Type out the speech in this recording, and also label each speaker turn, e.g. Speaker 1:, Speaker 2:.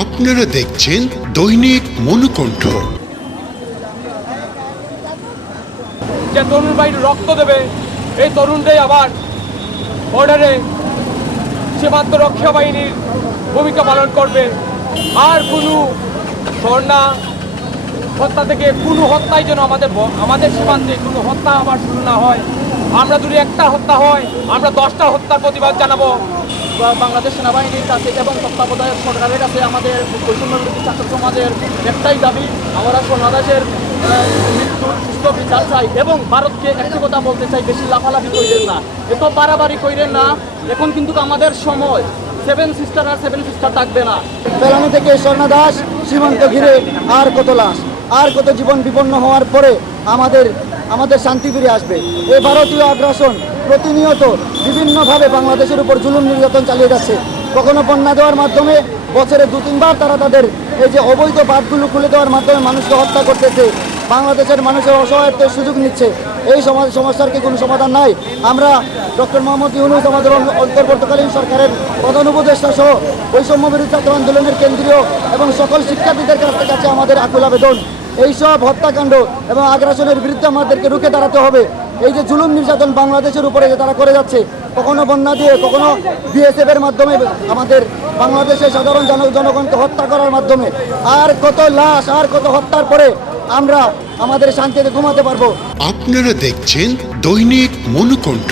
Speaker 1: আপনারা দেখছেন দৈনিক মনুকণ্ঠ।
Speaker 2: যে তরুণ বাহিনী রক্ত দেবে, এই তরুণরাই আবার বর্ডারে সীমান্ত রক্ষা বাহিনীর ভূমিকা পালন করবে। আর কোনো স্বর্ণা হত্যা থেকে, কোনো হত্যাই যেন আমাদের আমাদের সীমান্তে, কোনো হত্যা আবার শুরু না হয়। আমরা যদি একটা হত্যা হয়, আমরা দশটা হত্যার প্রতিবাদ জানাব।
Speaker 3: বাংলাদেশ সেনাবাহিনীর কাছে এবং তত্ত্বাবধায়ক সরকারের কাছে আমাদের বৈষম্য বিরোধী ছাত্র সমাজের একটাই দাবি, আমরা সোনাদাসের মৃত্যুর সুস্থ বিচার চাই এবং ভারতকে একটি কথা বলতে চাই, বেশি লাফালাফি কইরেন না। এত বাড়াবাড়ি কইরেন না, এখন কিন্তু আমাদের সময়। সেভেন সিস্টার আর সেভেন সিস্টার থাকবে না।
Speaker 4: ফেলানি থেকে স্বর্ণা দাস, সীমান্ত ঘিরে আর কত লাশ? আর কত জীবন বিপন্ন হওয়ার পরে আমাদের আমাদের শান্তি ফিরে আসবে। এই ভারতীয় আগ্রাসন প্রতিনিয়ত বিভিন্নভাবে বাংলাদেশের উপর জুলুম নির্যাতন চালিয়ে যাচ্ছে। কখনো বন্যা দেওয়ার মাধ্যমে বছরে দু, তিনবার তারা তাদের এই যে অবৈধ বাঁধগুলো খুলে দেওয়ার মাধ্যমে মানুষকে হত্যা করতেছে। বাংলাদেশের মানুষের অসহায়ত্বের সুযোগ নিচ্ছে। এই সমাজ, সমস্যার কি কোনো সমাধান নাই? আমরা ডক্টর মোহাম্মদ ইউনুস আমাদের অন- অন্তর্বর্তীকালীন সরকারের প্রধান উপদেষ্টা সহ বৈষম্য ছাত্র আন্দোলনের কেন্দ্রীয় এবং সকল শিক্ষার্থীদের কাছ থেকে আমাদের আকুল আবেদন। এইসব হত্যাকাণ্ড এবং আগ্রাসনের বিরুদ্ধে আমাদেরকে রুখে দাঁড়াতে হবে। এই যে জুলুম নির্যাতন বাংলাদেশের উপরে তারা করে যাচ্ছে, কখনো বন্যা দিয়ে, কখনো বিএসএফ এর মাধ্যমে আমাদের বাংলাদেশের সাধারণ জন জনগণকে হত্যা করার মাধ্যমে। আর কত লাশ, আর কত হত্যার পরে আমরা আমাদের শান্তিতে ঘুমাতে পারব।
Speaker 1: আপনারা দেখছেন দৈনিক মনুকণ্ঠ।